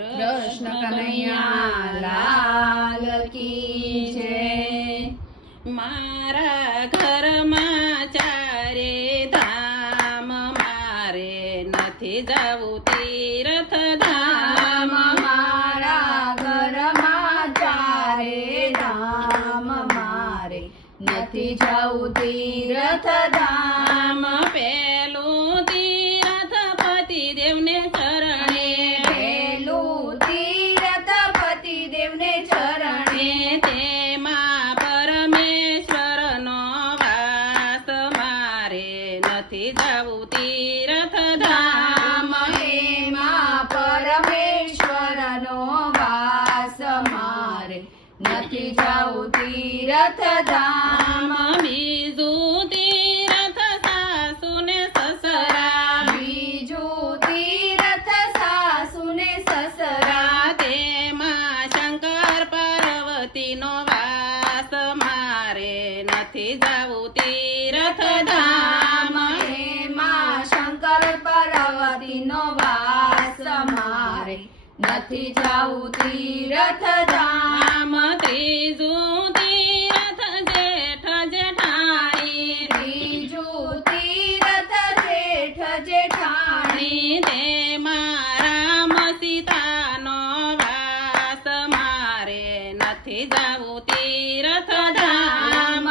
કૃષ્ણ કનૈયા લાલ કી જય। મારા ઘરમાં ચારે ધામ, મારે નથી જવું તીર્થ ધામ। મારા ઘરમાં ચારે ધામ, મારે નથી જવું તીર્થ ધામ। પેલું તીર્થ પતિદેવને ચરણે, પેલું તીર્થ પતિદેવને ચરણે, તેમાં પરમેશ્વરનો વાસ, મારે નથી જવું તીર્થ ધામ। એમાં પરમેશ્વરનો વાસ, મારે નથી જવું તીર્થ ધામ। બીજું તીર્થ સાસુને સસરા, બીજું તીર્થ સાસુને સસરા, તેમાં શંકર પાર્વતીનો વાસ, મારે નથી જવું તીર્થ ધામ। એમાં શંકર પાર્વતીનો વાસ, મારે નથી જવું તીર્થ ધામ। ત્રીજું તીર્થ જેઠ જેઠાણી, ત્રીજું તીર્થ જેઠ જેઠાણી, તેમાં રામ સીતાનો વાસ, મારે નથી જવું તીર્થ ધામ।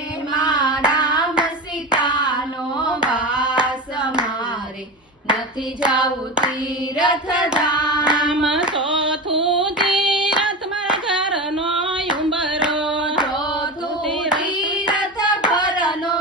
એમાં રામ સીતાનો વાસ, મારે નથી જવું તીર્થ ધામ। ચોથું તીર્થ મારા ઘરનો ઉંબરો, ચોથું તીર્થ ઘરનો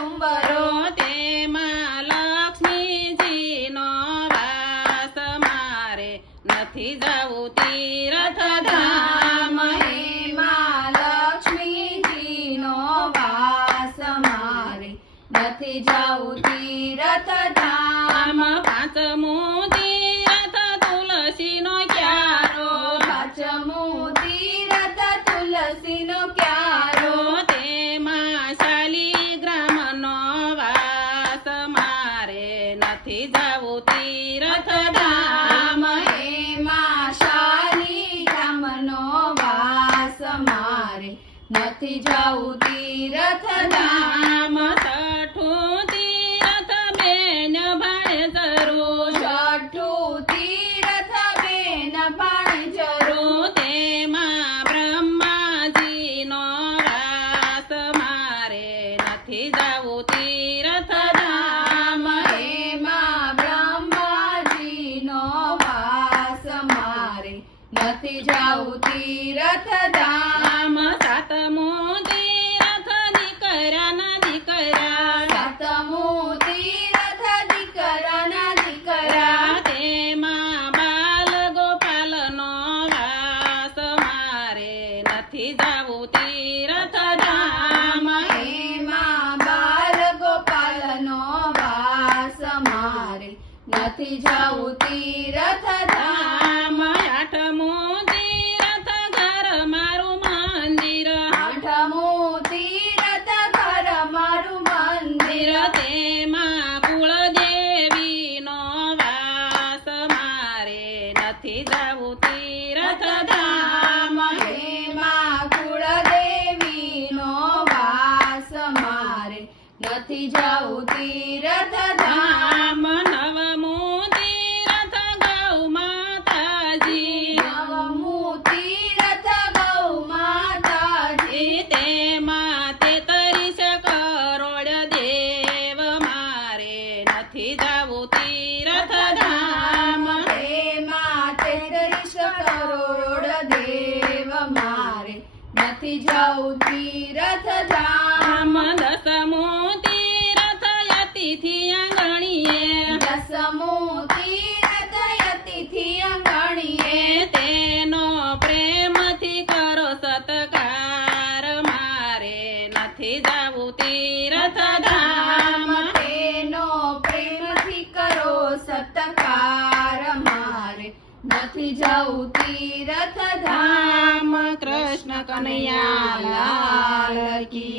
ઉંબરો, તેમાં લક્ષ્મીજીનો વાસ, મારે નથી જવું તીર્થ ધામ। એમાં લક્ષ્મીજીનો વાસ, મારે નથી જવું તીર્થ ધામ। પાંચમું તીર્થ તુલસીનો ક્યારો, પાંચમું તીર્થ તુલસીનો ક્યારો, તેમાં શાલિગ્રામનો વાસ, મારે નથી જવું તીર્થ ધામ। એમાં શાલિગ્રામનો વાસ, મારે નથી જવું તીર્થ ધામ। છઠ્ઠું તીર્થ બેન ભાણેજરો, છઠ્ઠું તીર્થ બેન ભાણેજરો, તેમાં બ્રહ્માજીનો વાસ, મારે નથી જવું તીર્થ ધામ। એમાં બ્રહ્માજીનો વાસ, મારે નથી જવું તીર્થ ધામ। સાતમું તીર્થ દીકરાના દીકરા, સાતમું તીર્થ દીકરાના દીકરા, તેમાં બાલ ગોપાલનો વાસ, મારે નથી જવું તીર્થ ધામ। એમાં બાલ ગોપાલનો વાસ, મારે નથી જવું તીર્થ ધામ। આઠમું તીર્થ ઘર મારું મંદિર, આઠમું તીર્થ ઘર મારું મંદિર, તેમાં કુળદેવીનો વાસ, મારે નથી જવું તીર્થ ધામ। એમાં કુળદેવીનો વાસ, મારે નથી જવું તીર્થ ધામ। નવમું તીર્થ ગૌ માતાજી, નવમું તીર્થ ગૌ માતાજી, તેમાં 33 કરોડ દેવ, મારે નથી જવું તીર્થ ધામ। એમાં 33 કરોડ દેવ, મારે નથી જવું તીર્થ ધામ। દસમું તીર્થ અતિથિ આંગણીએ, દસમું તીર્થ અતિથિ અંગણીએ, તેનો પ્રેમથી કરો સત્કાર, મારે નથી જવું તીર્થ ધામ। તેનો પ્રેમથી કરો સત્કાર, મારે નથી જવું તીર્થ ધામ। કૃષ્ણ કનૈયા લાલ કી